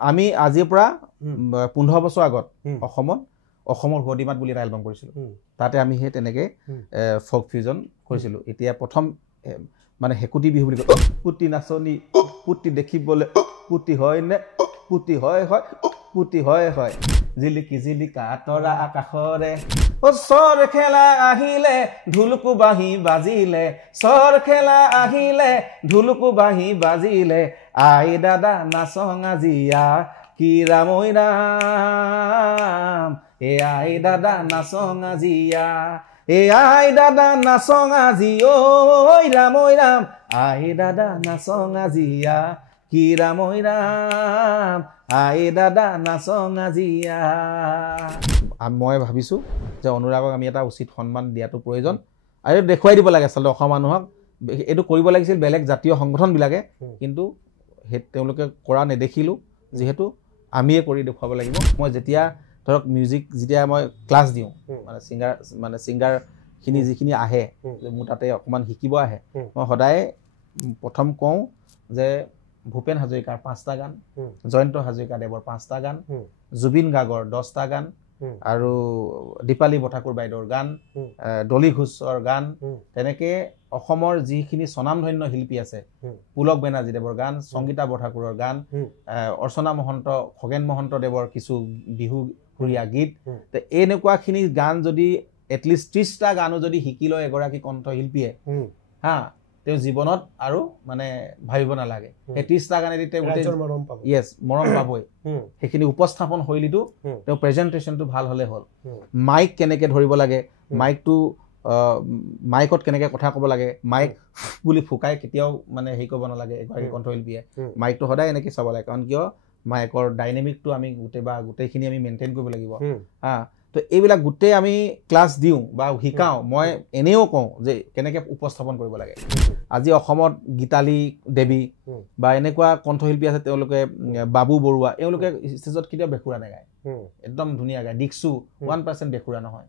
আমি আজিৰ পৰা 15 বছৰ আগত অসমৰ হুৱদিমাত বুলি এটা এলবাম কৰিছিলোঁ তাতে আমি সেই তেনেকৈ ফক ফিউজন কৰিছিলোঁ এতিয়া প্ৰথম মানে হেকুটি বিহু বুলি কয় পুতি নাচনি পুতি দেখিবলৈ পুতি হয় নে পুতি হয় হয় পুতি হয় হয় জিলিকি জিলিকা তৰা আকাশৰে ও চৰ খেলা আহিলে ঢোলকু বাঁহী বাজিলে চৰ খেলা আহিলে ঢোলকু বাঁহী বাজিলে আই দাদা নাচং আজিয়া কি ৰাম ঐ ৰাম এ আই দাদা নাচং আজিয়া এ আই দাদা নাচং আজি ঐ ৰাম আই দাদা নাচং আজিয়া কি ৰাম ঐ ৰাম আই দাদা নাচং আজিয়া মই ভাবিছোঁ যে অনুৰাগক আমি এটা উচিত সন্মান দিয়াটো প্ৰয়োজন আৰু দেখুৱাই দিব লাগে আচলতে অসমৰ মানুহক এইটো কৰিব লাগিছিল বেলেগ জাতীয় সংগঠনবিলাকে কিন্তু তেওঁলোকে কৰা নেদেখিলোঁ যিহেতু আমিয়ে কৰি দেখুৱাব লাগিব মই যেতিয়া ধৰক মিউজিক যেতিয়া মই ক্লাছ দিওঁ মানে ছিংগাৰখিনি যিখিনি আহে মোৰ তাতে অকণমান শিকিব আহে মই সদায় প্ৰথম কওঁ যে ভূপেন হাজৰিকাৰ 5টা গান জয়ন্ত হাজৰিকাদেৱৰ 5টা গান জুবিন গাৰ্গৰ 10টা গান আৰু দীপালী বঠাকুৰ বাইদেউৰ গান ডলি ঘোষৰ গান তেনেকৈ অসমৰ যিখিনি স্বনামধন্য শিল্পী আছে পুলক বেনাৰ্জীদেৱৰ গান সংগীতা বঠাকুৰৰ গান অৰ্চনা মহন্ত খগেন মহন্তদেৱৰ কিছু বিহুৰীয়া গীত এনেকুৱাখিনি গান যদি এটলিষ্ট 30টা গানো যদি শিকি লয় এগৰাকী কণ্ঠশিল্পীয়ে হা তেওঁ জীৱনত আৰু মানে ভাবিব নালাগে এই 30টা গানেদি তেওঁ মৰম পাবই সেইখিনি উপস্থাপন শৈলীটো তেওঁ প্ৰেজেণ্টেশ্যনটো ভাল হ'লে হ'ল মাইক কেনেকৈ ধৰিব লাগে মাইকত কেনেকৈ কথা ক'ব লাগে মাইক বুলি ফুকাই কেতিয়াও মানে হেৰি কৰিব নালাগে এগৰাকী কণ্ঠশিল্পীয়ে মাইকটো সদায় এনেকৈ চাব লাগে কাৰণ কিয় মাইকৰ ডাইনেমিকটো আমি গোটেইখিনি আমি মেইনটেইন কৰিব লাগিব হা তো এইবিলাক গোটেই আমি ক্লাছ দিওঁ বা শিকাওঁ মই এনেও কওঁ যে কেনেকৈ উপস্থাপন কৰিব লাগে আজি অসমত গীতালী দেৱী বা এনেকুৱা কণ্ঠশিল্পী আছে তেওঁলোকে বাবু বৰুৱা এওঁলোকে ষ্টেজত কেতিয়াও বেসুৰা নাগায় একদম ধুনীয়া গায় দীক্ষু 1% বেসুৰা নহয়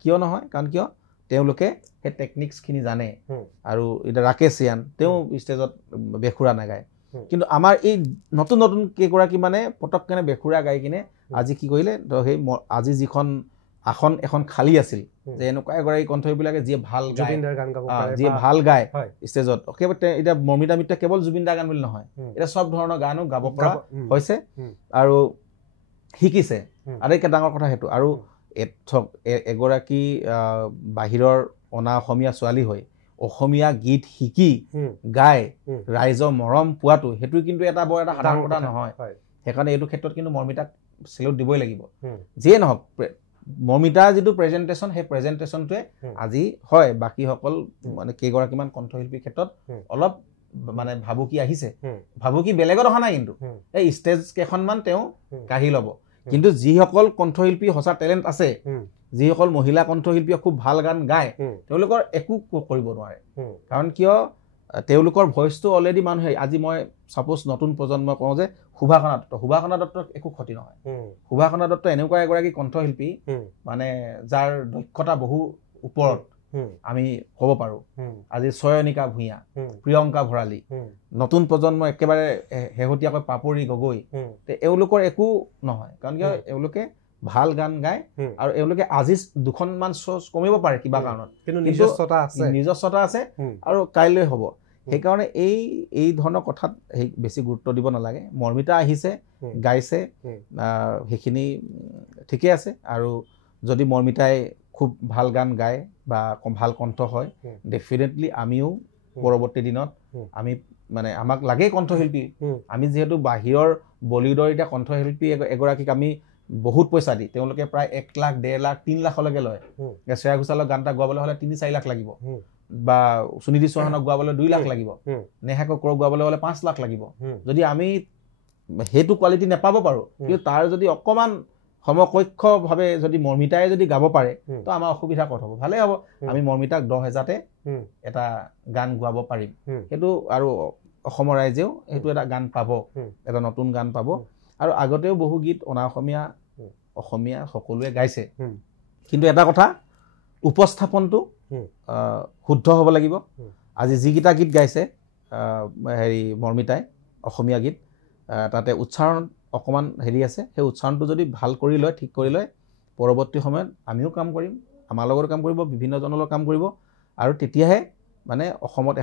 কিয় নহয় কাৰণ কিয় তেওঁলোকে সেই টেকনিক্সখিনি জানে আৰু এতিয়া ৰাকেশ ৰিয়ান তেওঁ ষ্টেজত বেসুৰা নাগায় কিন্তু আমাৰ এই নতুন নতুন কেইগৰাকী মানে পটককেনে বেসুৰা গাই কিনে আজি কি কৰিলে সেই আজি যিখন আসন এখন খালী আছিল যে এনেকুৱা এগৰাকী কণ্ঠশিল্পীবিলাকে যিয়ে ভাল গায় ষ্টেজত এতিয়া মৰ্মিতা মিত্ৰে কেৱল জুবিন দাৰ গান বুলি নহয় এতিয়া চব ধৰণৰ গানো গাব পৰা হৈছে আৰু শিকিছে আটাইতকৈ ডাঙৰ কথা সেইটো আৰু এগৰাকী বাহিৰৰ অনা অসমীয়া ছোৱালী হৈ অসমীয়া গীত শিকি গাই ৰাইজৰ মৰম পোৱাটো সেইটো কিন্তু এটা বৰ এটা সাধাৰণ কথা নহয় সেইকাৰণে এইটো ক্ষেত্ৰত কিন্তু মৰ্মিতাক চেলুট দিবই লাগিব যিয়ে নহওক মৰ্মিতাৰ যিটো প্ৰেজেণ্টেশ্যন সেই প্ৰেজেণ্টেশ্যনটোৱে আজি হয় বাকীসকল মানে কেইগৰাকীমান কণ্ঠশিল্পীৰ ক্ষেত্ৰত অলপ মানে ভাবুকি আহিছে ভাবুকি বেলেগত অহা নাই কিন্তু এই ষ্টেজ কেইখনমান তেওঁ কাঢ়ি ল'ব কিন্তু যিসকল কণ্ঠশিল্পী সঁচা টেলেণ্ট আছে যিসকল মহিলা কণ্ঠশিল্পীয়ে খুব ভাল গান গায় তেওঁলোকৰ একো কৰিব নোৱাৰে কাৰণ কিয় তেওঁলোকৰ ভইচটো অলৰেডি মানুহে আজি মই ছাপোজ নতুন প্ৰজন্মই কওঁ যে সুভাষণা দত্তৰ একো ক্ষতি নহয় সুভাষণা দত্ত এনেকুৱা এগৰাকী কণ্ঠশিল্পী মানে যাৰ দক্ষতা বহু ওপৰত আমি ক'ব পাৰোঁ আজি চয়নিকা ভূঞা প্ৰিয়ংকা ভৰালী নতুন প্ৰজন্ম একেবাৰে শেহতীয়াকৈ পাপৰি গগৈ এওঁলোকৰ একো নহয় কাৰণ কিয় এওঁলোকে ভাল গান গায় আৰু এওঁলোকে আজি দুখনমান শ্ব' কমিব পাৰে কিবা কাৰণত কিন্তু নিজস্বতা আছে আৰু কাইলৈ হ'ব সেইকাৰণে এই ধৰণৰ কথাত বেছি গুৰুত্ব দিব নালাগে মৰ্মিতা আহিছে গাইছে সেইখিনি ঠিকে আছে আৰু যদি মৰ্মিতাই খুব ভাল গান গায় বা ভাল কণ্ঠ হয় ডেফিনেটলি আমিও পৰৱৰ্তী দিনত আমি মানে আমাক লাগেই কণ্ঠশিল্পী আমি যিহেতু বাহিৰৰ বলিউডৰ এতিয়া কণ্ঠশিল্পী এগৰাকীক আমি বহুত পইচা দি তেওঁলোকে প্ৰায় 1 লাখ 1.5 লাখ 3 লাখলৈকে লয় শ্ৰেয়া ঘোষালৰ গান এটা গোৱাবলৈ হ'লে 3-4 লাখ লাগিব বা সুনিধি চৌহানক গোৱাবলৈ 2 লাখ লাগিব নেহা কক্কৰক গোৱাবলৈ হ'লে 5 লাখ লাগিব যদি আমি সেইটো কোৱালিটি নাপাব পাৰোঁ কিন্তু তাৰ যদি অকণমান সমকক্ষভাৱে যদি মৰ্মিতাই যদি গাব পাৰে তো আমাৰ অসুবিধা ক'ত হ'ব ভালেই হ'ব আমি মৰ্মিতাক 10,000তে এটা গান গোৱাব পাৰিম সেইটো আৰু অসমৰ ৰাইজেও সেইটো এটা গান পাব এটা নতুন গান পাব আৰু আগতেও বহু গীত অনা অসমীয়া সকলোৱে গাইছে কিন্তু এটা কথা উপস্থাপনটো শুদ্ধ হ'ব লাগিব আজি যিকেইটা গীত গাইছে মৰ্মিতাই অসমীয়া গীত তাতে উচ্চাৰণ অকণমান হেৰি আছে সেই উচ্চাৰণটো যদি ভাল কৰি লয় ঠিক কৰি লয় পৰৱৰ্তী সময়ত আমিও কাম কৰিম আমাৰ লগত কাম কৰিব বিভিন্নজনৰ লগত কাম কৰিব আৰু তেতিয়াহে মানে অসমত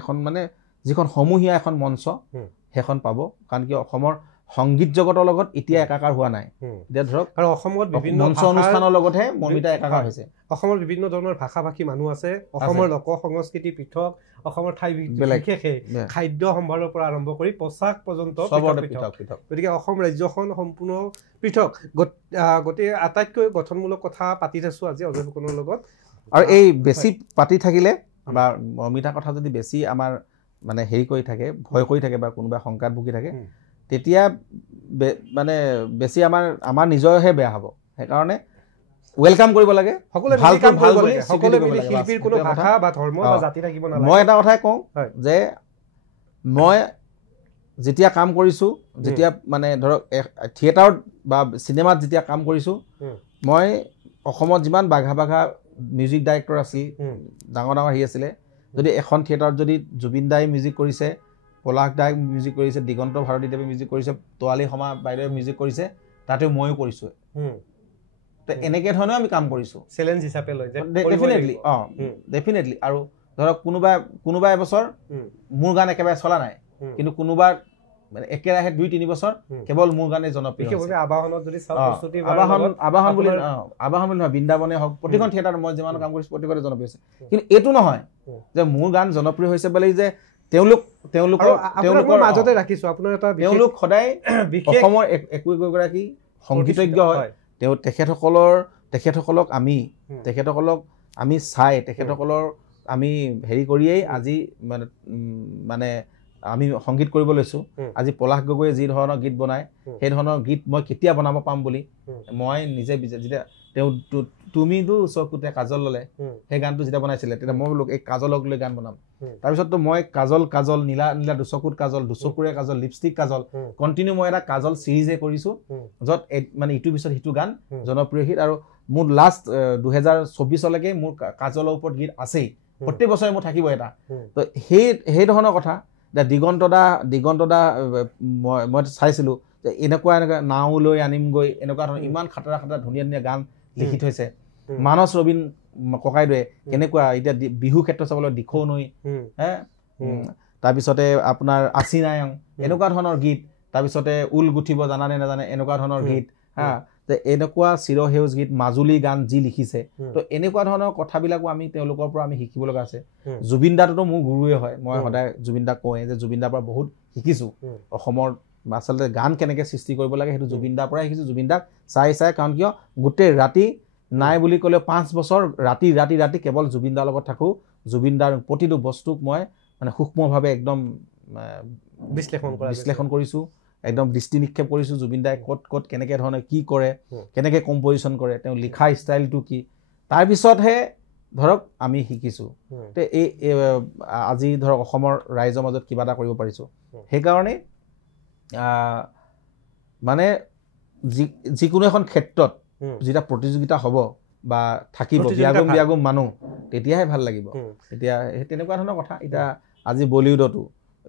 এখন মানে যিখন সমূহীয়া এখন মঞ্চ সেইখন পাব কাৰণ কি অসমৰ সংগীত জগতৰ লগত এতিয়া একাকাৰ হোৱা নাই এতিয়া ধৰক আৰু অসমত বিভিন্ন মঞ্চ অনুষ্ঠানৰ লগতহে মমিতা একাকাৰ হৈছে অসমৰ বিভিন্ন ধৰণৰ ভাষা ভাষী মানুহ আছে অসমৰ লোক সংস্কৃতি পৃথক অসমৰ ঠাই বিশেষে খাদ্য সম্ভাৰৰ পৰা আৰম্ভ কৰি পোছাক পৰ্যন্ত পৃথক গতিকে অসম ৰাজ্যখন সম্পূৰ্ণ পৃথক গোটেই আটাইতকৈ গঠনমূলক কথা পাতি থৈছোঁ আজি অজয় ফুকনৰ লগত আৰু এই বেছি পাতি থাকিলে বা মমিতা কথা যদি বেছি আমাৰ মানে হেৰি কৰি থাকে ভয় কৰি থাকে বা কোনোবা শংকাত ভুগি থাকে তেতিয়া মানে বেছি আমাৰ নিজৰহে বেয়া হ'ব সেইকাৰণে ওয়েলকাম কৰিব লাগে সকলোৱে মিলি শিল্পীৰ কোনো ভাষা বা ধৰ্ম বা জাতি থাকিব নালাগে মই এটা কথাই কওঁ যে মই যেতিয়া কাম কৰিছোঁ যেতিয়া মানে ধৰক থিয়েটাৰত বা চিনেমাত যেতিয়া কাম কৰিছোঁ মই অসমত যিমান বাঘা মিউজিক ডাইৰেক্টৰ আছিল ডাঙৰ হেৰি আছিলে যদি এখন থিয়েটাৰত যদি জুবিন দাই মিউজিক কৰিছে পলাশ দাই মিউজিক কৰিছে দিগন্ত ভাৰতীদেৱে মিউজিক কৰিছে তোৱালী শৰ্মা বাইদেৱে মিউজিক কৰিছে তাতে ময়ো কৰিছোঁ তো এনেকৈ ধৰণেও আমি কাম কৰিছোঁ চেলেঞ্জ হিচাপে লৈ ডেফিনেটলি আৰু ধৰক কোনোবা এবছৰ মোৰ গান একেবাৰে চলা নাই কিন্তু কোনোবা মানে একেৰাহে 2-3 বছৰ কেৱল মোৰ গানে জনপ্ৰিয় হৈছে আবাহন বুলি নহয় বৃন্দাবনে হওক প্ৰতিখন থিয়েটাৰত মই যিমান কাম কৰিছোঁ প্ৰতিখনে জনপ্ৰিয় হৈছে কিন্তু এইটো নহয় যে মোৰ গান জনপ্ৰিয় হৈছে বুলি যে তেওঁলোকৰ মাজতে ৰাখিছোঁ আপোনাৰ এটা তেওঁলোক সদায় অসমৰ একোগৰাকী সংগীতজ্ঞ হয় তেখেতসকলক আমি চাই তেখেতসকলৰ আমি হেৰি কৰিয়েই আজি মানে আমি সংগীত কৰিব লৈছোঁ আজি পলাশ গগৈয়ে যি ধৰণৰ গীত বনায় সেই ধৰণৰ গীত মই কেতিয়া বনাব পাম বুলি মই নিজে যেতিয়া তুমিতো চকুতে কাজল ল'লে সেই গানটো যেতিয়া বনাইছিলে তেতিয়া মই বোলো এই কাজলক লৈ গান বনাম তাৰপিছততো মই কাজল নীলা দুচকুত কাজল দুচকুৰে কাজল লিপষ্টিক কাজল কণ্টিনিউ মই এটা কাজল চিৰিজে কৰিছোঁ য'ত মানে ইটোৰ পিছত সিটো গান জনপ্ৰিয় হিট আৰু মোৰ লাষ্ট 2024লৈকে মোৰ কাজলৰ ওপৰত গীত আছেই প্ৰত্যেক বছৰে মোৰ থাকিব এটা তো সেই ধৰণৰ কথা দিগন্ত দা মই চাইছিলোঁ যে এনেকুৱা নাও লৈ আনিমগৈ এনেকুৱা ধৰণৰ ইমান খাতৰা ধুনীয়া গান লিখি থৈছে মানস ৰবীন ককাইদেৱে কেনেকুৱা এতিয়া বিহু ক্ষেত্ৰ চাবলৈ দিখৌ নৈ তাৰপিছতে আপোনাৰ আচি নায়ং এনেকুৱা ধৰণৰ গীত তাৰপিছতে ঊল গুঠিব জানানে নাজানে এনেকুৱা ধৰণৰ গীত যে এনেকুৱা চিৰসেউজ গীত মাজুলী গান যি লিখিছে তো এনেকুৱা ধৰণৰ কথাবিলাকো আমি তেওঁলোকৰ পৰা আমি শিকিব লগা আছে জুবিন দাটোতো মোৰ গুৰুৱে হয় মই সদায় জুবিন দাক কওঁ যে জুবিন দাৰ পৰা বহুত শিকিছোঁ অসমৰ আচলতে গান কেনেকৈ সৃষ্টি কৰিব লাগে সেইটো জুবিন দাৰ পৰাই শিকিছোঁ জুবিন দাক চাই কাৰণ কিয় গোটেই ৰাতি নাই বুলি ক'লে 5 বছৰ ৰাতি কেৱল জুবিন দাৰ লগত থাকোঁ জুবিন দাৰ প্ৰতিটো বস্তুক মই মানে সূক্ষ্মভাৱে একদম বিশ্লেষণ কৰিছোঁ একদম দৃষ্টি নিক্ষেপ কৰিছোঁ জুবিন দাই ক'ত কেনেকৈ ধৰণে কি কৰে কেনেকৈ কম্পজিশ্যন কৰে তেওঁ লিখা ষ্টাইলটো কি তাৰপিছতহে ধৰক আমি শিকিছোঁ তে এই আজি ধৰক অসমৰ ৰাইজৰ মাজত কিবা এটা কৰিব পাৰিছোঁ সেইকাৰণে মানে যিকোনো এখন ক্ষেত্ৰত যেতিয়া প্ৰতিযোগিতা হ'ব বা থাকিব বিয়াগুম মানুহ তেতিয়াহে ভাল লাগিব এতিয়া সেই তেনেকুৱা ধৰণৰ কথা এতিয়া আজি বলিউডতো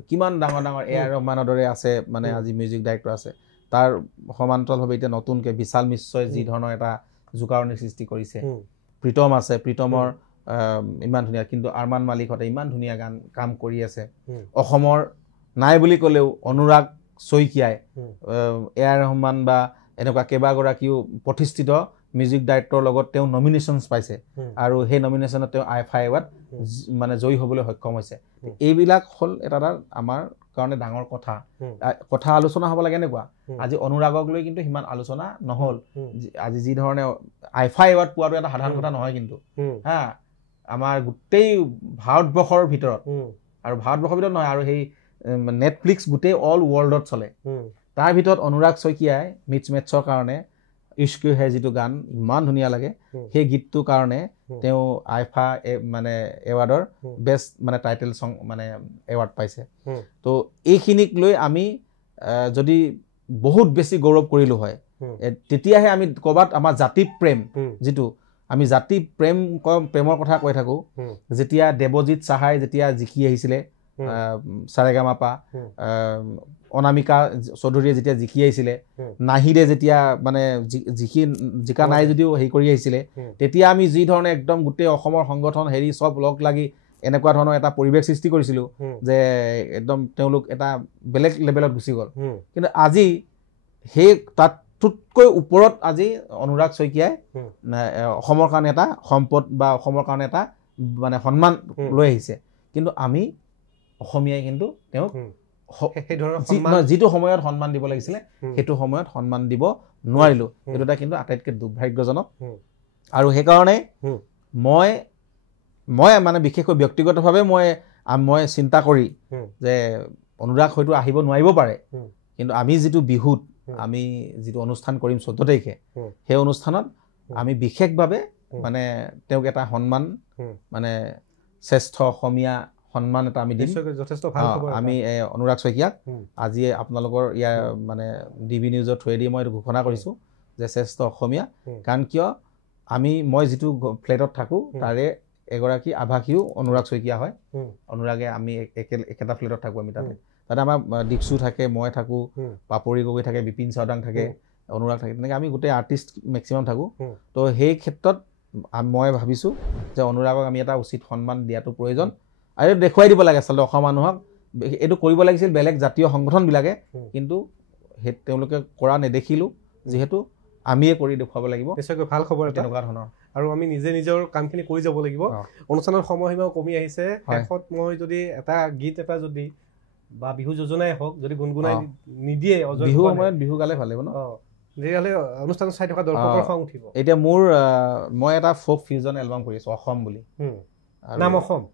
কিমান ডাঙৰ এ আৰ ৰহমানৰ দৰে আছে মানে আজি মিউজিক ডাইৰেক্টৰ আছে তাৰ সমান্তৰালভাৱে এতিয়া নতুনকৈ বিশাল মিশ্ৰই যি ধৰণৰ এটা জোকাৰণিৰ সৃষ্টি কৰিছে প্ৰীতম আছে প্ৰীতমৰ ইমান ধুনীয়া কিন্তু আৰমান মালিকহঁতে ইমান ধুনীয়া কাম কৰি আছে অসমৰ নাই বুলি ক'লেও অনুৰাগ শইকীয়াই এ আৰ ৰহমান বা এনেকুৱা কেইবাগৰাকীও প্ৰতিষ্ঠিত মিউজিক ডাইৰেক্টৰৰ লগত তেওঁ নমিনেশ্যনছ পাইছে আৰু সেই নমিনেশ্যনত তেওঁ আইফা এৱাৰ্ড মানে জয়ী হ'বলৈ সক্ষম হৈছে এইবিলাক হ'ল এটা আমাৰ কাৰণে ডাঙৰ কথা আলোচনা হ'ব লাগে এনেকুৱা আজি অনুৰাগক লৈ কিন্তু সিমান আলোচনা নহ'ল আজি যি ধৰণে আইফা এৱাৰ্ড পোৱাটো এটা সাধাৰণ কথা নহয় কিন্তু আমাৰ গোটেই ভাৰতবৰ্ষৰ ভিতৰত আৰু নহয় আৰু সেই নেটফ্লিক্স গোটেই অল ৱৰ্ল্ডত চলে তাৰ ভিতৰত অনুৰাগ শইকীয়াই মেটছৰ কাৰণে ইস্ক হে যিটো গান ইমান ধুনীয়া লাগে সেই গীতটোৰ কাৰণে তেওঁ আইফা মানে এৱাৰ্ডৰ বেষ্ট মানে টাইটেল সং মানে এৱাৰ্ড পাইছে তো এইখিনিক লৈ আমি যদি বহুত বেছি গৌৰৱ কৰিলোঁ হয় তেতিয়াহে আমি ক'ৰবাত আমাৰ জাতি প্ৰেম যিটো আমি জাতি প্ৰেমৰ কথা কৈ থাকোঁ যেতিয়া দেৱজিৎ সাহাই যেতিয়া জিকি আহিছিলে সাৰেগামাপা অনামিকা চৌধুৰীয়ে যেতিয়া জিকি আহিছিলে নাহিৰে যেতিয়া মানে জিকা নাই যদিও হেৰি কৰি আহিছিলে তেতিয়া আমি যি ধৰণে একদম গোটেই অসমৰ সংগঠন হেৰি চব লগ লাগি এনেকুৱা ধৰণৰ এটা পৰিৱেশ সৃষ্টি কৰিছিলোঁ যে একদম তেওঁলোক এটা বেলেগ লেভেলত গুচি গ'ল কিন্তু আজি সেই তাতকৈ ওপৰত আজি অনুৰাগ শইকীয়াই অসমৰ কাৰণে এটা সম্পদ বা অসমৰ কাৰণে এটা মানে সন্মান লৈ আহিছে কিন্তু আমি অসমীয়াই কিন্তু তেওঁক যিটো সময়ত সন্মান দিব লাগিছিলে সেইটো সময়ত সন্মান দিব নোৱাৰিলোঁ এইটো এটা কিন্তু আটাইতকৈ দুৰ্ভাগ্যজনক আৰু সেইকাৰণে মই মানে বিশেষকৈ ব্যক্তিগতভাৱে মই চিন্তা কৰি যে অনুৰাগ হয়তো আহিব নোৱাৰিব পাৰে কিন্তু আমি যিটো বিহুত আমি যিটো অনুষ্ঠান কৰিম 14 তাৰিখে সেই অনুষ্ঠানত আমি বিশেষভাৱে মানে তেওঁক এটা সন্মান মানে শ্ৰেষ্ঠ অসমীয়া সন্মান এটা আমি দিম যথেষ্ট ভাল খবৰ আমি অনুৰাগ শইকীয়াক আজি আপোনালোকৰ ইয়াৰ মানে ডিবি নিউজৰ থ্ৰুৱেদি মই এইটো ঘোষণা কৰিছোঁ যে শ্ৰেষ্ঠ অসমীয়া কাৰণ কিয় মই যিটো ফ্লেটত থাকোঁ তাৰে এগৰাকী আভাসীও অনুৰাগ শইকীয়া হয় অনুৰাগে আমি একেটা ফ্লেটত থাকোঁ আমি তাতে আমাৰ দীক্ষু থাকে মই থাকোঁ পাপৰি গগৈ থাকে বিপিন চাওদাং থাকে অনুৰাগ থাকে তেনেকৈ আমি গোটেই আৰ্টিষ্ট মেক্সিমাম থাকোঁ তো সেই ক্ষেত্ৰত মই ভাবিছোঁ যে অনুৰাগক আমি এটা উচিত সন্মান দিয়াটো প্ৰয়োজন আৰু দেখুৱাই দিব লাগে আচলতে অসম মানুহক এইটো কৰিব লাগিছিল বেলেগ জাতীয় সংগঠনবিলাকে কিন্তু সেই তেওঁলোকে কৰা নেদেখিলোঁ যিহেতু আমিয়ে কৰি দেখুৱাব লাগিব নিশ্চয়কৈ ভাল খবৰ তেনেকুৱা ধৰণৰ আৰু আমি নিজে নিজৰ কামখিনি কৰি যাব লাগিব অনুষ্ঠানৰ সময়সীমাও কমি আহিছে শেষত মই যদি এটা গীত এটা যদি বা বিহু যোজনাই হওক যদি গুণগুণাই নিদিয়ে বিহু সময়ত বিহু গালে ভাল লাগিব ন তেতিয়াহ'লে অনুষ্ঠান চাই থকা দৰ্শকৰ খং উঠিব এতিয়া মই এটা ফ'ক ফিউজন এলবাম কৰি আছোঁ অসম বুলি নাম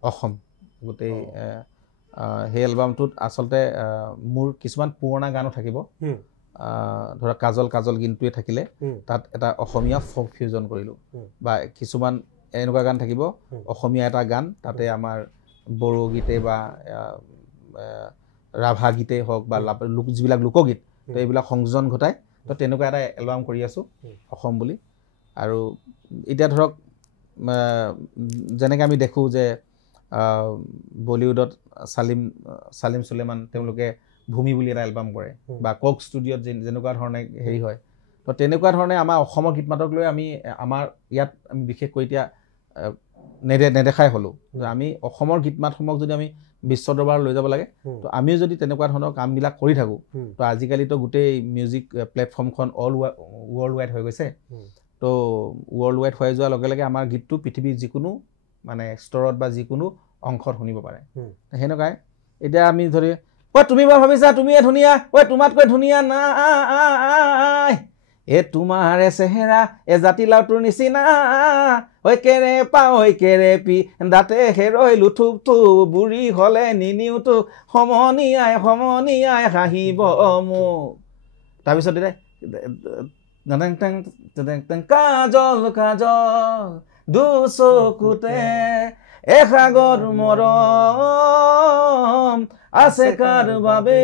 অসম গোটেই সেই এলবামটোত আচলতে মোৰ কিছুমান পুৰণা গানো থাকিব ধৰা কাজল গীতটোৱে থাকিলে তাত এটা অসমীয়া ফ'ক ফিউজন কৰিলোঁ বা কিছুমান এনেকুৱা গান থাকিব অসমীয়া এটা গান তাতে আমাৰ বড়ো গীতে বা ৰাভা গীতেই হওক বা যিবিলাক লোকগীত তো এইবিলাক সংযোজন ঘটাই তো তেনেকুৱা এটা এলবাম কৰি আছোঁ অসম বুলি আৰু এতিয়া ধৰক যেনেকৈ আমি দেখোঁ যে বলিউডত চালিম চুলেমান তেওঁলোকে ভূমি বুলি এটা এলবাম কৰে বা কক ষ্টুডিঅ'ত যেনেকুৱা ধৰণে হেৰি হয় তো তেনেকুৱা ধৰণে আমাৰ অসমৰ গীত মাতক লৈ আমি আমাৰ ইয়াত আমি বিশেষকৈ এতিয়া নেদেখাই হ'লোঁ যে আমি অসমৰ গীত মাতসমূহক যদি আমি বিশ্ব দৰবাৰত লৈ যাব লাগে তো আমিও যদি তেনেকুৱা ধৰণৰ কামবিলাক কৰি থাকোঁ তো আজিকালিতো গোটেই মিউজিক প্লেটফৰ্মখন ৱৰ্ল্ড ৱাইড হৈ গৈছে তো ৱৰ্ল্ড ৱাইড হৈ যোৱাৰ লগে লগে আমাৰ গীতটো পৃথিৱীৰ যিকোনো মানে স্তৰত বা যিকোনো অংশত শুনিব পাৰে সেনেকুৱাই এতিয়া আমি ধৰি তুমি বাৰু ভাবিছা তুমিয়ে ধুনীয়া তোমাতকৈ ধুনীয়া নাই তোমাৰে চেহেৰা জাতিলাও তোৰ নিচিনা কেৰে কেৰে পি দাঁতে হেৰৈলো থুপটো বুঢ়ী হলে নিনিওতো সমনীয়াই হাঁহিব মোক তাৰপিছত কাজল দুচকুতে এসাগৰ মৰম আছে কাৰ বাবে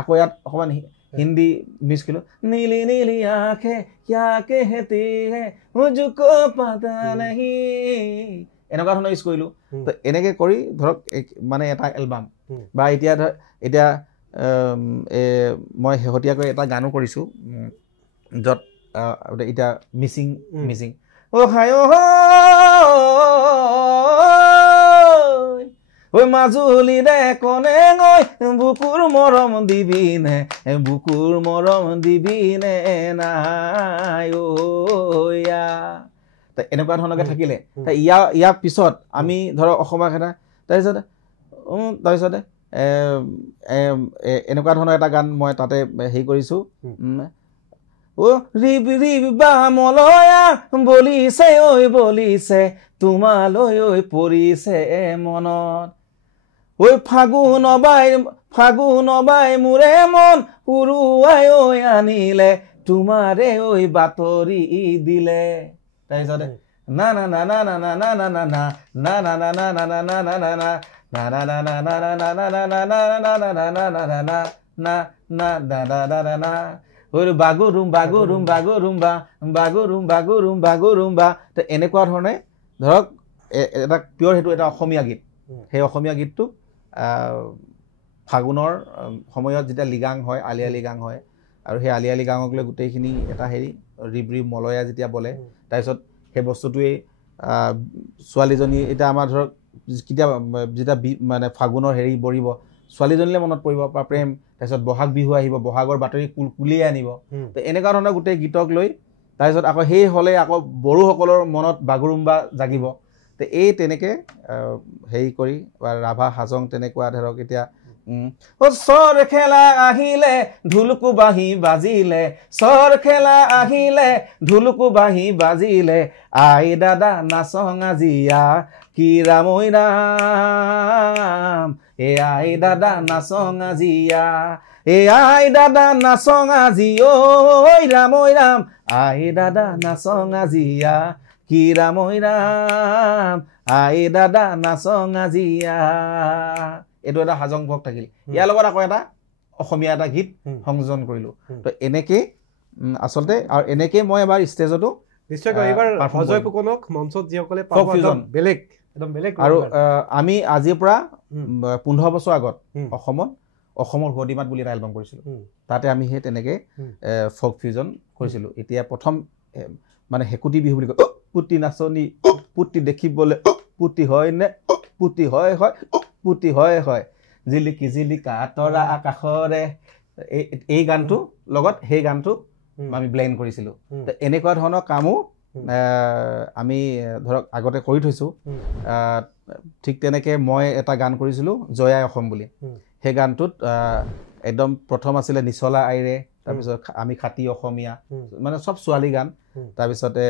আকৌ ইয়াত অকণমান হিন্দী মিছ কৰিলোঁ নীলি নীলি আঁখে ক্যা কেহতি হে মুঝকো পাতা নাহি এনেকুৱা ধৰণৰ ইউজ কৰিলোঁ তো এনেকৈ কৰি ধৰক মানে এটা এলবাম বা এতিয়া মই শেহতীয়াকৈ এটা গানো কৰিছোঁ য'ত এতিয়া মিচিং মাজুলী দে কনে গৈ বুকুৰ মৰম দিবিনে নাই এনেকুৱা ধৰণকে থাকিলে ইয়াৰ পিছত আমি ধৰক অসমীয়া এটা তাৰপিছতে এনেকুৱা ধৰণৰ এটা গান মই তাতে হেৰি কৰিছোঁ ৰিবা মলয়া বলিছে তোমালৈ পৰিছে মনত ফাগুন বাই মোৰে মন উৰুৱাই আনিলে তোমাৰে বাতৰি দিলে তাৰপিছতে না না না না না না না না না না না না না না না না না না বাগুৰুম্বা এনেকুৱা ধৰণে ধৰক এটা পিয়ৰ সেইটো এটা অসমীয়া গীত সেই অসমীয়া গীতটো ফাগুনৰ সময়ত যেতিয়া লিগাং হয় আলি আলি গাং হয় আৰু সেই আলি আলি গাঙক লৈ গোটেইখিনি এটা হেৰি ৰিব মলয়া যেতিয়া বলে তাৰপিছত সেই বস্তুটোৱেই ছোৱালীজনী এতিয়া আমাৰ ধৰক কেতিয়াবা যেতিয়া মানে ফাগুনৰ হেৰি বৰিব ছোৱালীজনীলৈ মনত পৰিব বা প্ৰেম তাৰপিছত বহাগ বিহু আহিব বহাগৰ বাতৰি কুলিয়ে আনিব তো এনেকুৱা ধৰণৰ গোটেই গীতক লৈ তাৰপিছত আকৌ সেই হ'লে আকৌ বড়োসকলৰ মনত বাগুৰুম্বা জাগিব তো এই তেনেকৈ হেৰি কৰি বা ৰাভা হাজং তেনেকুৱা ধৰক এতিয়া চৰ খেলা আহিলে ঢোলকু বাঁহী বাজিলে চৰ খেলা আহিলে ঢোলকু বাঁহী বাজিলে আই দাদা নাচং আজিয়া কি ৰামৈ ৰাম এ আই দাদা নাচং আজিয়া এ আই দাদা নাচং আজি ঐ ৰামৈ ৰাম আই দাদা নাচং আজিয়া কি ৰামৈ ৰাম আই দাদা নাচং আজিয়া এইটো এটা হাজং ভোগ থাকিল ইয়াৰ লগত আকৌ এটা অসমীয়া এটা গীত সংযোজন কৰিলোঁ তো এনেকৈ আচলতে আৰু এনেকৈ মই এবাৰ ষ্টেজতো নিশ্চয়কৈ এইবাৰ অজয় ফুকনক মঞ্চত যিসকলে পাব বেলেগ একদম বেলেগ আৰু আমি আজিৰ পৰা 15 বছৰ আগত অসমৰ হুৱতি মাত বুলি এটা এলবাম কৰিছিলোঁ তাতে আমি সেই তেনেকৈ ফক ফিউজন কৰিছিলোঁ এতিয়া প্ৰথম মানে হেকুটি বিহু বুলি কয় পুতি নাচনি পুতি দেখিবলৈ পুতি হয় নে পুতি হয় হয় পুতি হয় হয় জিলিকি জিলিকা তৰা আকাশৰে এই গানটো লগত সেই গানটো আমি ব্লেণ্ড কৰিছিলোঁ তো এনেকুৱা ধৰণৰ কামো আমি ধৰক আগতে কৰি থৈছোঁ ঠিক তেনেকৈ মই এটা গান কৰিছিলোঁ জয়াই অসম বুলি সেই গানটোত একদম প্ৰথম আছিলে নিচলা আইৰে তাৰপিছত আমি খাতি অসমীয়া মানে চব ছোৱালী গান তাৰপিছতে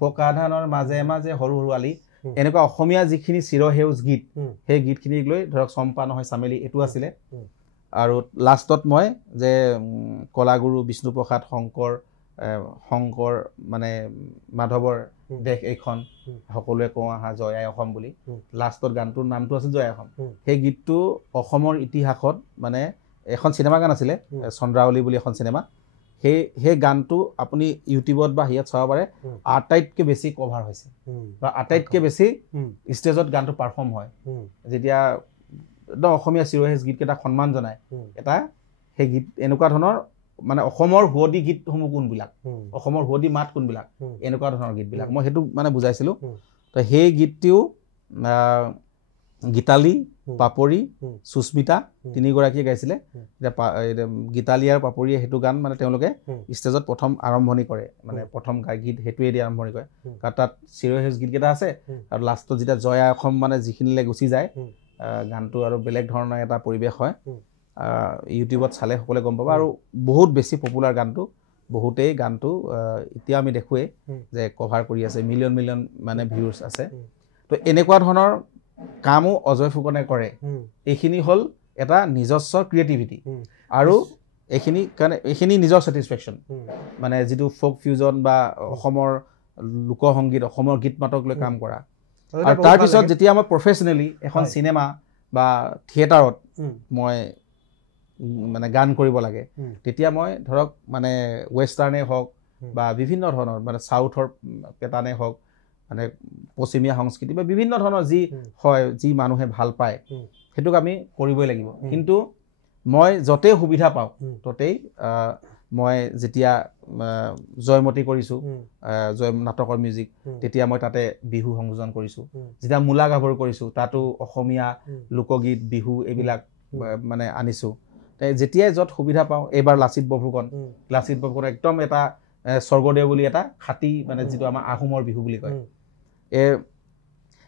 পকা ধানৰ মাজে মাজে সৰু সৰু আলি এনেকুৱা অসমীয়া যিখিনি চিৰসেউজ গীত সেই গীতখিনিক লৈ ধৰক চম্পা নহয় চামেলি এইটো আছিলে আৰু লাষ্টত মই যে কলাগুৰু বিষ্ণুপ্ৰসাদ শংকৰ মানে মাধৱৰ দেশ এইখন সকলোৱে কওঁ আহা জয়াই অসম বুলি লাষ্টত গানটোৰ নামটো আছিল জয়াই অসম সেই গীতটো অসমৰ ইতিহাসত মানে এখন চিনেমা গান আছিলে চন্দ্ৰাৱলী বুলি এখন চিনেমা সেই গানটো আপুনি ইউটিউবত বা হেৰিয়াত চাব পাৰে আটাইতকৈ বেছি কভাৰ হৈছে বা আটাইতকৈ বেছি ষ্টেজত গানটো পাৰফৰ্ম হয় যেতিয়া একদম অসমীয়া চিৰসেউজ গীতকেইটা সন্মান জনায় এটা সেই গীত এনেকুৱা ধৰণৰ মানে অসমৰ হুৱতি গীতসমূহ কোনবিলাক অসমৰ হুৱতি মাত কোনবিলাক এনেকুৱা ধৰণৰ গীতবিলাক মই সেইটো মানে বুজাইছিলোঁ তো সেই গীতটিও গীতালী পাপৰি সুস্মিতা তিনিগৰাকীয়ে গাইছিলে এতিয়া গীতালী আৰু পাপৰিয়ে সেইটো গান মানে তেওঁলোকে ষ্টেজত প্ৰথম আৰম্ভণি কৰে মানে প্ৰথম গীত সেইটোৱে দি আৰম্ভণি কৰে কাৰণ তাত চিৰসেউজ গীতকেইটা আছে আৰু লাষ্টত যেতিয়া জয়া অসম মানে যিখিনিলৈ গুচি যায় গানটো আৰু বেলেগ ধৰণৰ এটা পৰিৱেশ হয় ইউটিউবত চালে সকলোৱে গম পাব আৰু বহুত বেছি পপুলাৰ গানটো বহুতেই গানটো এতিয়া আমি দেখোৱেই যে কভাৰ কৰি আছে মিলিয়ন মিলিয়ন মানে ভিউজ আছে তো এনেকুৱা ধৰণৰ কামো অজয় ফুকনে কৰে এইখিনি হ'ল এটা নিজস্ব ক্ৰিয়েটিভিটি আৰু এইখিনি কাৰণে এইখিনি নিজৰ ছেটিছফেকশ্যন মানে যিটো ফক ফিউজন বা অসমৰ লোকসংগীত অসমৰ গীত মাতক লৈ কাম কৰা আৰু তাৰপিছত যেতিয়া মই প্ৰফেচনেলি এখন চিনেমা বা থিয়েটাৰত মই মানে গান কৰিব লাগে তেতিয়া মই ধৰক মানে ৱেষ্টাৰ্ণেই হওক বা বিভিন্ন ধৰণৰ মানে চাউথৰ পেটাৰ্ণেই হওক মানে পশ্চিমীয়া সংস্কৃতি বা বিভিন্ন ধৰণৰ যি হয় যি মানুহে ভাল পায় সেইটোক আমি কৰিবই লাগিব কিন্তু মই য'তেই সুবিধা পাওঁ ত'তেই মই যেতিয়া জয়মতী কৰিছোঁ জয় নাটকৰ মিউজিক তেতিয়া মই তাতে বিহু সংযোজন কৰিছোঁ যেতিয়া মূলা গাভৰু কৰিছোঁ তাতো অসমীয়া লোকগীত বিহু এইবিলাক মানে আনিছোঁ যেতিয়াই য'ত সুবিধা পাওঁ এইবাৰ লাচিত বৰফুকন একদম এটা স্বৰ্গদেউ বুলি এটা খাটি মানে যিটো আমাৰ আহোমৰ বিহু বুলি কয়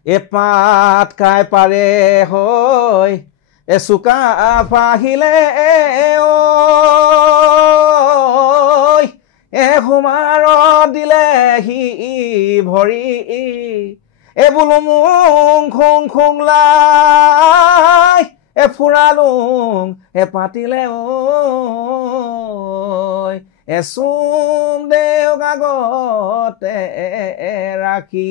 এ পাত কাই পাৰে হৈ এ চুকা পাহিলে এ সোমাৰ দিলে সি ভৰি এ বোলো মুং খুং খুংলাই এ ফুৰালুং এ পাতিলে এ চুম দেও কাগতে ৰাখি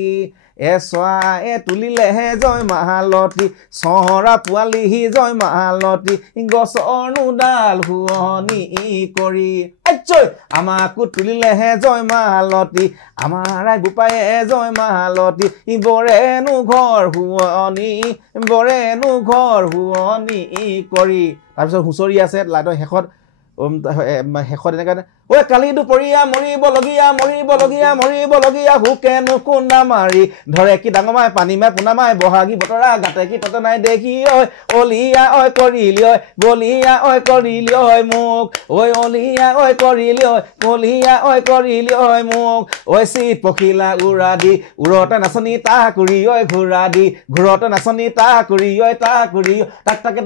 চৰায়ে তুলিলেহে জয় মালতী চহৰা পোৱালিহি জয় মালতী গছৰ নোডাল শুৱনি কৰি আমাকো তুলিলেহে জয় মালতী আমাৰ গোপায়ে জয় মালতী বৰেনো ঘৰ শুৱনি বৰেনো ঘৰ শুৱনি কৰি তাৰপিছত হুঁচৰি আছে লাইটৰ শেষত এনেকৈ ঐ কালি দুপৰীয়া মৰিবলগীয়া হুকেনো কোন্দা মাৰি ধৰে কি ডাঙৰ মাই পানী মাই পোনা মাই বহাগী বতৰা গাতে কি ততে নাই দেখি ঐ অলিয়া ঐ কৰিলি ঐ বলিয়া ঐ কৰিলি ঐ মোক ঐ অলিয়া ঐ কৰিলি ঐ বলিয়া ঐ কৰিলি ঐ মোক ঐ চিত পখিলা উৰা দি উৰতে নাচনি তা কৰি ঐ ঘূৰা দি ঘূৰতে নাচনি তা কৰি ঐ তা কৰি ডাক তাকে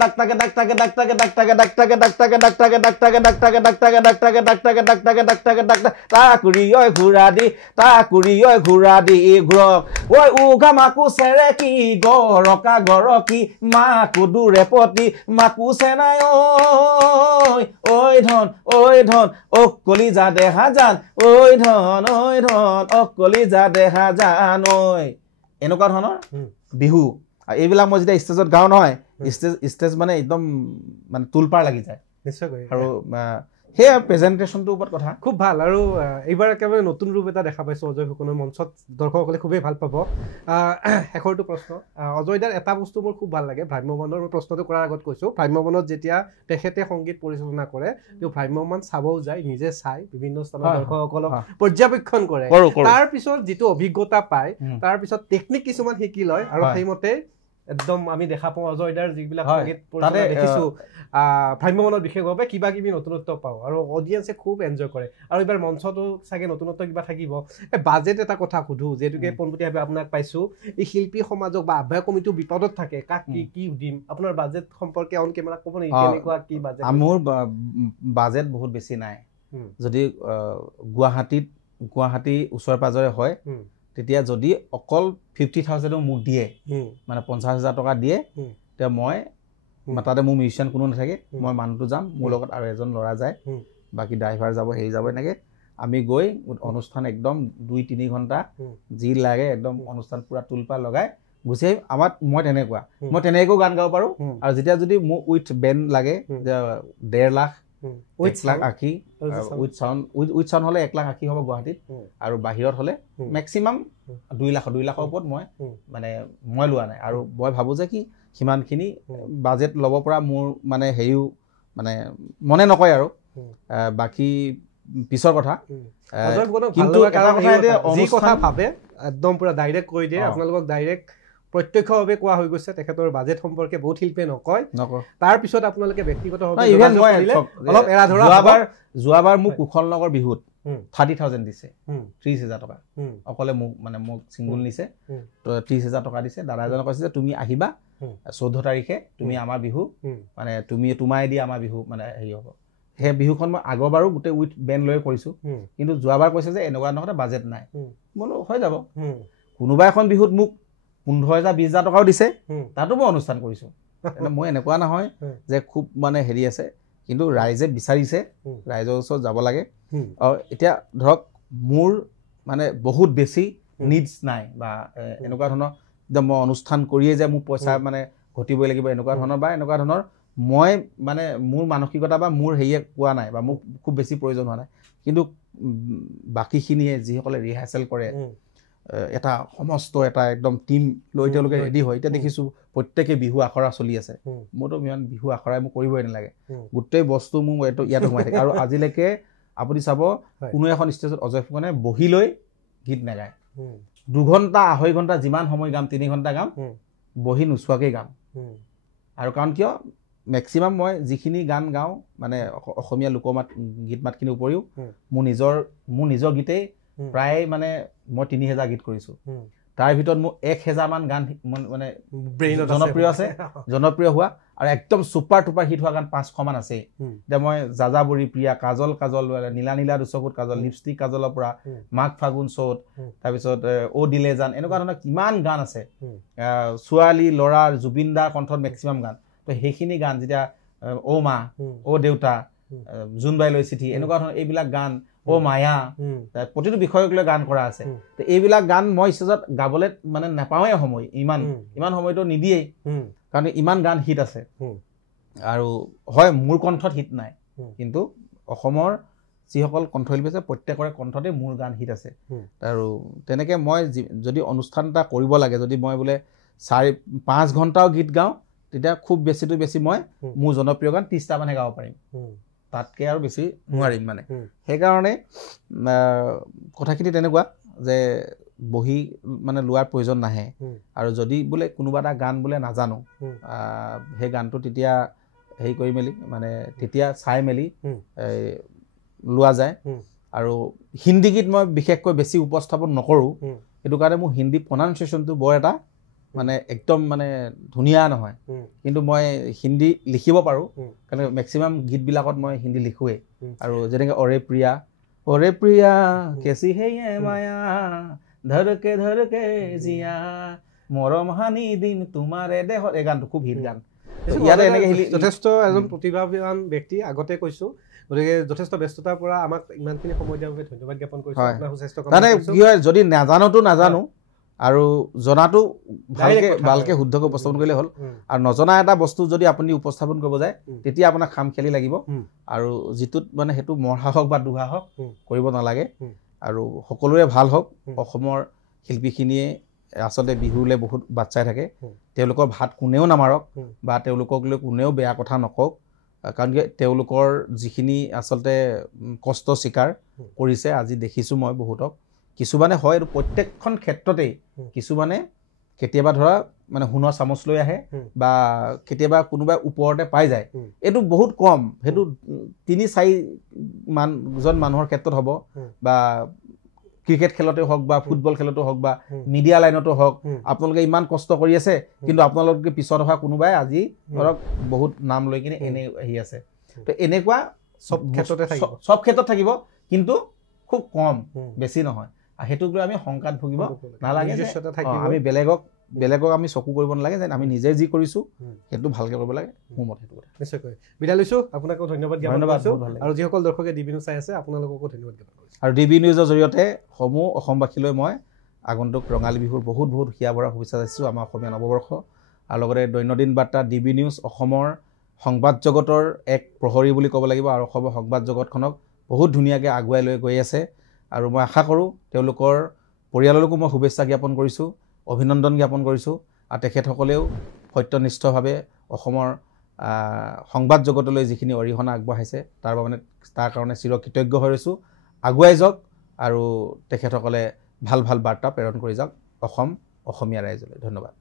তা কৰি ঐ ঘূৰা দি ঘূৰক ঐ উঘা মাকো চেৰে কি গৰকা গৰকি মাকো দূৰে পতি মাকো চেনাই ঐ ধন ঐ কলিজা দেহা জান ঐ ধন কলিজা দেহা জান ঐ এনেকুৱা ধৰণৰ বিহু এইবিলাক মই যেতিয়া ষ্টেজত গাওঁ নহয় ষ্টেজ মানে একদম মানে তুলপাৰ লাগি যায় নিশ্চয়কৈ আৰু সেয়া প্ৰেজেণ্টেশ্যনটোৰ ওপৰত কথা খুব ভাল আৰু এইবাৰ একেবাৰে নতুন ৰূপ এটা দেখা পাইছোঁ অজয় ফুকনৰ মঞ্চত দৰ্শকসকলে খুবেই ভাল পাব শেষৰটো প্ৰশ্ন অজয় দাৰ এটা বস্তু মোৰ খুব ভাল লাগে ভ্ৰাম্যমানৰ প্ৰশ্নটো কৰাৰ আগত কৈছোঁ ভ্ৰাম্যমানত যেতিয়া তেখেতে সংগীত পৰিচালনা কৰে তেওঁ ভ্ৰাম্যমান চাবও যায় নিজে চাই বিভিন্ন স্থানত দৰ্শকসকলক পৰ্যবেক্ষণ কৰে তাৰপিছত যিটো অভিজ্ঞতা পায় তাৰপিছত টেকনিক কিছুমান শিকি লয় আৰু সেইমতে একদম আমি দেখা পাওঁ অজয় দাৰ যিবিলাক সংগীত পৰিচালনা দেখিছোঁ ভ্ৰাম্যমানত বিশেষভাৱে কিবা কিবি নতুনত্ব পাওঁ আৰু অডিয়েঞ্চে খুব এনজয় কৰে আৰু এইবাৰ মঞ্চতো চাগে নতুনত্ব কিবা থাকিব বাজেট এটা কথা সুধোঁ যিহেতুকে পোনপটীয়াভাৱে আপোনাক পাইছোঁ এই শিল্পী সমাজক বা আহ্বায়ক কমিটিও বিপদত থাকে কাক কি দিম আপোনাৰ বাজেট সম্পৰ্কে অন কেমেৰা ক'ব নেকি কেনেকুৱা কি বাজেট মোৰ বাজেট বহুত বেছি নাই যদি গুৱাহাটী ওচৰে পাজৰে হয় তেতিয়া যদি অকল 50,000 মোক দিয়ে মানে 50,000 টকা দিয়ে তেতিয়া মই তাতে মোৰ মিউজিচিয়ান কোনো নাথাকে মই মানুহটো যাম মোৰ লগত আৰু এজন ল'ৰা যায় বাকী ড্ৰাইভাৰ যাব হেৰি যাব এনেকৈ আমি গৈ অনুষ্ঠান একদম 2-3 ঘণ্টা যি লাগে একদম অনুষ্ঠান পুৰা তুলপা লগাই গুচি আহিম মই তেনেকৈও গান গাব পাৰোঁ আৰু যেতিয়া যদি মোক উইথ বেণ্ড লাগে 1.5 লাখ 1,80,000 উইথ চাউণ্ড হ'লে 1,80,000 হ'ব গুৱাহাটীত আৰু বাহিৰত হ'লে মেক্সিমাম 2 লাখৰ ওপৰত মই লোৱা নাই আৰু মই ভাবোঁ যে কি সিমানখিনি বাজেট ল'ব পৰা মোৰ মানে হেৰিও মানে মনে নকয় আৰু বাকী পিছৰ কথা কিন্তু যি কথা ভাবে একদম পুৰা ডাইৰেক্ট কৈ দিয়ে আপোনালোকক ডাইৰেক্ট প্ৰত্যক্ষভাৱে কোৱা হৈ গৈছে তেখেতৰ বাজেট সম্পৰ্কে বহুত শিল্পীয়ে নকয় তাৰপিছত আপোনালোকে ব্যক্তিগতভাৱে অলপ এৰা ধৰা যোৱাবাৰ মোক কুশলনগৰ বিহুত 30,000 দিছে 30,000 টকা অকলে মোক ছিংগুল নিছে তো 30,000 টকা দিছে দাদা এজনে কৈছে যে তুমি আহিবা 14 তাৰিখে তুমি আমাৰ বিহু মানে তোমাই দি আমাৰ বিহু মানে হেৰি হ'ব সেই বিহুখন মই আগৰবাৰো গোটেই উইথ বেণ্ড লৈ কৰিছোঁ কিন্তু যোৱাবাৰ কৈছে যে এনেকুৱা নহয় বাজেট নাই বোলো হৈ যাব কোনোবা এখন বিহুত মোক 15,000-20,000 টকাও দিছে তাতো মই অনুষ্ঠান কৰিছোঁ মই এনেকুৱা নহয় যে খুব মানে হেৰি আছে কিন্তু ৰাইজে বিচাৰিছে ৰাইজৰ ওচৰত যাব লাগে আৰু এতিয়া ধৰক মোৰ মানে বহুত বেছি নিডছ নাই বা এনেকুৱা ধৰণৰ যে মই অনুষ্ঠান কৰিয়ে যে মোৰ পইচা মানে ঘটিবই লাগিব এনেকুৱা ধৰণৰ মই মানে মোৰ মানসিকতা বা মোৰ হেৰিয়ে কোৱা নাই বা মোক খুব বেছি প্ৰয়োজন হোৱা নাই কিন্তু বাকীখিনিয়ে যিসকলে ৰিহাৰ্চেল কৰে এটা সমস্ত এটা একদম টিম লৈ তেওঁলোকে ৰেডি হয় এতিয়া দেখিছোঁ প্ৰত্যেকে বিহু আখৰা চলি আছে মোৰতো ইমান বিহু আখৰাই মোক কৰিবই নালাগে গোটেই বস্তু মোৰ ইয়াত সোমাই থাকে আৰু আজিলৈকে আপুনি চাব কোনো এখন ষ্টেজত অজয় ফুকনে বহি লৈ গীত নাগায় 2 ঘণ্টা 2.5 ঘণ্টা যিমান সময় গাম 3 ঘণ্টা গাম বহি নোচোৱাকৈ গাম আৰু কাৰণ কিয় মেক্সিমাম মই যিখিনি গান গাওঁ মানে অসমীয়া লোকমাত গীত মাতখিনিৰ উপৰিও মোৰ নিজৰ গীতেই প্ৰায় মানে মই 3,000 গীত কৰিছোঁ তাৰ ভিতৰত মোৰ 1,000 মান গান মানে জনপ্ৰিয় হোৱা আৰু একদম ছুপাৰ টুপাৰ হিট হোৱা গান 500 মান আছে এতিয়া মই যাযাবৰী প্ৰিয়া কাজল নীলা দুচকুত কাজল লিপষ্টিক কাজলৰ পৰা মাঘ ফাগুন চ'ত তাৰপিছত অ' দিলে জান এনেকুৱা ধৰণৰ কিমান গান আছে ছোৱালী ল'ৰাৰ জুবিন দাৰ কণ্ঠত মেক্সিমাম গান তো সেইখিনি গান যেতিয়া অ' মা অ' দেউতা জোনবাই লৈ চিঠি এনেকুৱা ধৰণৰ এইবিলাক গান ও মায়া প্ৰতিটো বিষয়ক লৈ গান কৰা আছে তো এইবিলাক গান মই ষ্টেজত গাবলৈ মানে নাপাওঁৱে সময় ইমান সময়তো নিদিয়েই কাৰণ ইমান গান হিট আছে আৰু হয় মোৰ কণ্ঠত হিট নাই কিন্তু অসমৰ যিসকল কণ্ঠশিল্পী আছে প্ৰত্যেকৰে কণ্ঠতে মোৰ গান হিট আছে আৰু তেনেকৈ মই যদি অনুষ্ঠান এটা কৰিব লাগে যদি মই বোলে 4-5 ঘণ্টাও গীত গাওঁ তেতিয়া খুব বেছিটো বেছি মই মোৰ জনপ্ৰিয় গান 30টা মানহে গাব পাৰিম তাতকৈ আৰু বেছি নোৱাৰিম মানে সেইকাৰণে কথাখিনি তেনেকুৱা যে বহি মানে লোৱাৰ প্ৰয়োজন নাহে আৰু যদি বোলে কোনোবা এটা গান বোলে নাজানো সেই গানটো তেতিয়া হেৰি কৰি মেলি মানে তেতিয়া চাই মেলি লোৱা যায় আৰু হিন্দী গীত মই বিশেষকৈ বেছি উপস্থাপন নকৰোঁ সেইটো কাৰণে মোৰ হিন্দী প্ৰনাউন্সিয়েশ্যনটো বৰ এটা মানে একদম মানে ধুনীয়া নহয় কিন্তু মই হিন্দী লিখিব পাৰোঁ কাৰণ মেক্সিমাম গীতবিলাকত মই হিন্দী লিখোৱেই আৰু যেনেকৈ অৰে প্ৰিয়া কেচি হে মায়া ধৰকে ধৰকে জিয়া মৰম হানি দিন তোমাৰে দেহত এই গানটো খুব হিট গান ইয়াতে এনেকৈ যথেষ্ট এজন প্ৰতিভাৱান ব্যক্তি আগতে কৈছোঁ গতিকে যথেষ্ট ব্যস্ততাৰ পৰা আমাক ইমানখিনি সময় দিয়াৰ বাবে ধন্যবাদ জ্ঞাপন কৰিছোঁ আপোনাৰ সুস্বাস্থ্য কামনা কৰিছোঁ কি হয় যদি নাজানো আৰু জনাটো ভালকে শুদ্ধকৈ উপস্থাপন কৰিলে হ'ল আৰু নজনা এটা বস্তু যদি আপুনি উপস্থাপন কৰিব যায় তেতিয়া আপোনাক খাম খেলি লাগিব আৰু যিটোত মানে সেইটো মৰসাহস বা দুঃসাহস কৰিব নালাগে আৰু সকলোৰে ভাল হওক অসমৰ শিল্পীখিনিয়ে আচলতে বিহুলৈ বহুত বাচ্চাই থাকে তেওঁলোকৰ ভাত কোনেও নামাৰক বা তেওঁলোকক লৈ কোনেও বেয়া কথা নকওক কাৰণ কি তেওঁলোকৰ যিখিনি আচলতে কষ্ট স্বীকাৰ কৰিছে আজি দেখিছোঁ মই বহুতক কিছুমানে হয় এইটো প্ৰত্যেকখন ক্ষেত্ৰতেই কিছুমানে কেতিয়াবা ধৰা মানে সোণৰ চামুচ লৈ আহে বা কেতিয়াবা কোনোবাই ওপৰতে পাই যায় এইটো বহুত কম সেইটো 3-4 জন মানুহৰ ক্ষেত্ৰত হ'ব বা ক্ৰিকেট খেলতে হওক বা ফুটবল খেলতো হওক বা মিডিয়া লাইনতো হওক আপোনালোকে ইমান কষ্ট কৰি আছে কিন্তু আপোনালোকে পিছত অহা কোনোবাই আজি ধৰক বহুত নাম লৈ কিনে এনে আহি আছে তো এনেকুৱা সব ক্ষেত্ৰত থাকিব কিন্তু খুব কম বেছি নহয় সেইটোক লৈ আমি সংকাত ভুগিব নালাগে আমি বেলেগক আমি চকু কৰিব নালাগে যে আমি নিজে যি কৰিছোঁ সেইটো ভালকৈ কৰিব লাগে মোৰ মতে সেইটো কথা নিশ্চয়কৈ বিদায় লৈছোঁ আপোনাকো ধন্যবাদ জ্ঞাপন কৰিছোঁ আৰু যিসকল দৰ্শকে ডিবি নিউজ চাই আছে আপোনালোককো ধন্যবাদ জ্ঞাপন কৰিছোঁ আৰু ডিবি নিউজৰ জৰিয়তে সমূহ অসমবাসীলৈ মই আগন্তুক ৰঙালী বিহুৰ বহুত হিয়া ভৰা শুভেচ্ছা যাচিছোঁ আমাৰ অসমীয়া নৱবৰ্ষ আৰু লগতে দৈনন্দিন বাৰ্তা ডিবি নিউজ অসমৰ সংবাদ জগতৰ এক প্ৰহৰী বুলি ক'ব লাগিব আৰু অসমৰ সংবাদ জগতখনক বহুত ধুনীয়াকৈ আগুৱাই লৈ গৈ আছে আৰু মই আশা কৰোঁ তেওঁলোকৰ পৰিয়াললৈকো মই শুভেচ্ছা জ্ঞাপন কৰিছোঁ অভিনন্দন জ্ঞাপন কৰিছোঁ আৰু তেখেতসকলেও সত্যনিষ্ঠভাৱে অসমৰ সংবাদ জগতলৈ যিখিনি অৰিহণা আগবঢ়াইছে তাৰ কাৰণে চিৰকৃতজ্ঞ হৈ ৰৈছোঁ আগুৱাই যাওক আৰু তেখেতসকলে ভাল বাৰ্তা প্ৰেৰণ কৰি যাওক অসমীয়া ৰাইজলৈ ধন্যবাদ